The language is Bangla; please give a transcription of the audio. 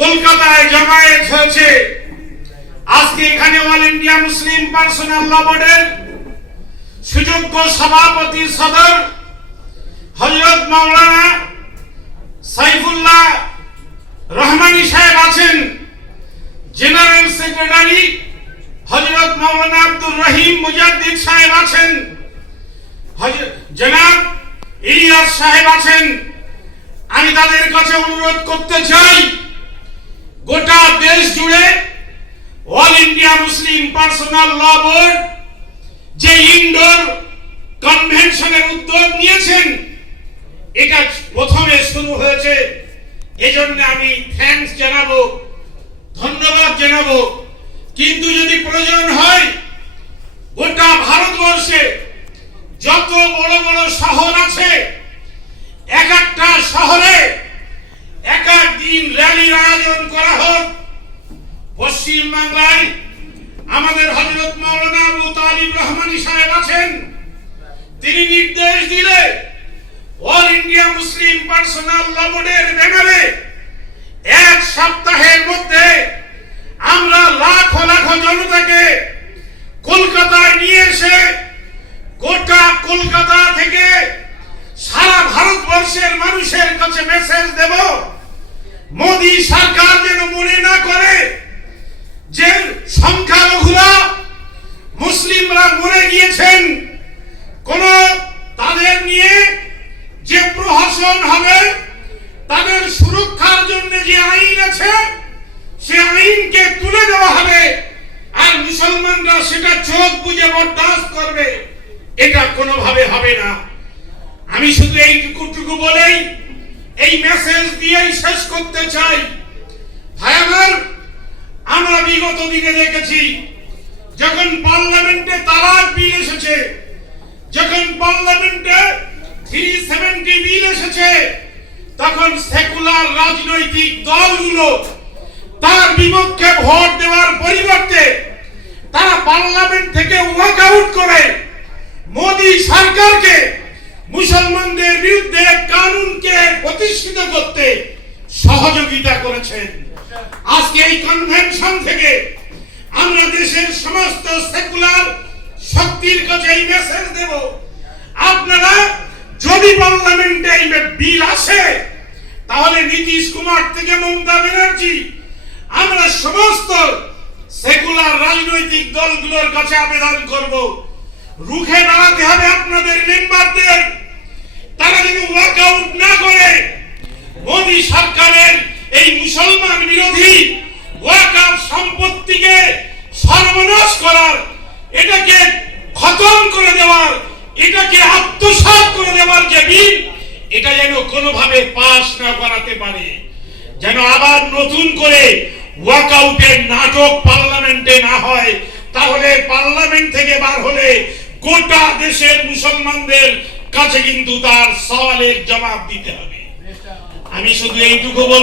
কলকাতায় জমায়েত হয়েছে। আজকে এখানে অল ইন্ডিয়া মুসলিম পার্সোনাল ল বোর্ডের সুযোগ্য সভাপতি সদর হযরত মাওলানা সাইফুল্লাহ রহমানী সাহেব আছেন, জেনারেল সেক্রেটারি হযরত মাওলানা আব্দুর রহিম মুজাদ্দিদ সাহেব আছেন, জনাব ইলিয়াস সাহেব আছেন। আমি তাদের কাছে অনুরোধ করতে চাই, গোটা দেশ জুড়ে অল ইন্ডিয়া মুসলিম পার্সোনাল ল বোর্ড যে ইনডোর কনভেনশনের উদ্যোগ নিয়েছেন, এটা প্রথমে শুরু হয়েছে, এজন্য আমি থ্যাঙ্কস জানাবো, ধন্যবাদ জানাবো। কিন্তু যদি প্রয়োজন হয়, গোটা ভারতবর্ষে যত বড় বড় শহর আছে, এক একটা শহরে এক এক দিন র্যালির আয়োজন করা হোক। পশ্চিম বাংলায় আমাদের হযরত মাওলানা আবু তালিব রহমানী সাহেব আছেন, তিনি নির্দেশ দিলে অল ইন্ডিয়া মুসলিম পার্সোনাল ল বোর্ডের ব্যানারে এক সপ্তাহের মধ্যে আমরা লাখ লাখ জনতাকে কলকাতায় নিয়ে এসে গোটা কলকাতা থেকে সারা ভারতবর্ষের মানুষের কাছে মেসেজ দেব, মোদী সরকার যেন মনে না করে যে সংখ্যালঘুরা মুসলিমরা মরে গিয়েছেন, কোন তাদের নিয়ে যে প্রহসন হবে, তাদের সুরক্ষার জন্য যে আইন আছে সে আইনকে তুলে দেওয়া হবে, আর মুসলমানরা সেটা চোখ বুজে বরদাস্ত করবে, এটা কোনোভাবে হবে না। আমি শুধু এইটুকু বলেই এই মেসেজ দিয়েই শেষ করতে চাই। ভাই আমার, আমরা বিগত দিনে দেখেছি, যখন পার্লামেন্টে তালাক বিল এসেছে, যখন পার্লামেন্টে 370 বিল এসেছে, তখন সেকুলার রাজনৈতিক দলগুলো তার বিপক্ষে ভোট দেওয়ার পরিবর্তে তারা পার্লামেন্ট থেকে ওয়াক আউট করে মোদী সরকারকে মুসলমানদের বিরুদ্ধে কানুনকে প্রতিষ্ঠিত করতে সহযোগিতা করেছেন। আজকে এই কনভেনশন থেকে আমরা দেশের সমস্ত সেকুলার শক্তির কাছে এই মেসেজ দেব, আপনারা যদি পার্লামেন্টে এই বিল আসে, তাহলে নীতিশ কুমার থেকে মমতা ব্যানার্জি, আমরা সমস্ত সেকুলার রাজনৈতিক দলগুলোর কাছে আবেদন করব, রুখে দাঁড়াতে হবে আপনাদের মেম্বারদের, তারা যেন ওয়াকআউট না করে মোদী সরকারের এই মুসলমান বিরোধী ওয়াকআপ সম্পত্তিকে সর্বনাশ করার, এটাকে খতম করে দেওয়ার, এটাকে আত্মসাৎ করে দেওয়ার যে বিল, এটা যেন কোনোভাবে পাস না করাতে পারে, যেন আবার নতুন করে ওয়াকআউটের নাটক পার্লামেন্টে না হয়। তাহলে পার্লামেন্ট থেকে বার হলে গোটা দেশের মুসলমানদের কাছে কিন্তু তার সওয়ালের জবাব দিতে হবে। আমি শুধু এইটুকু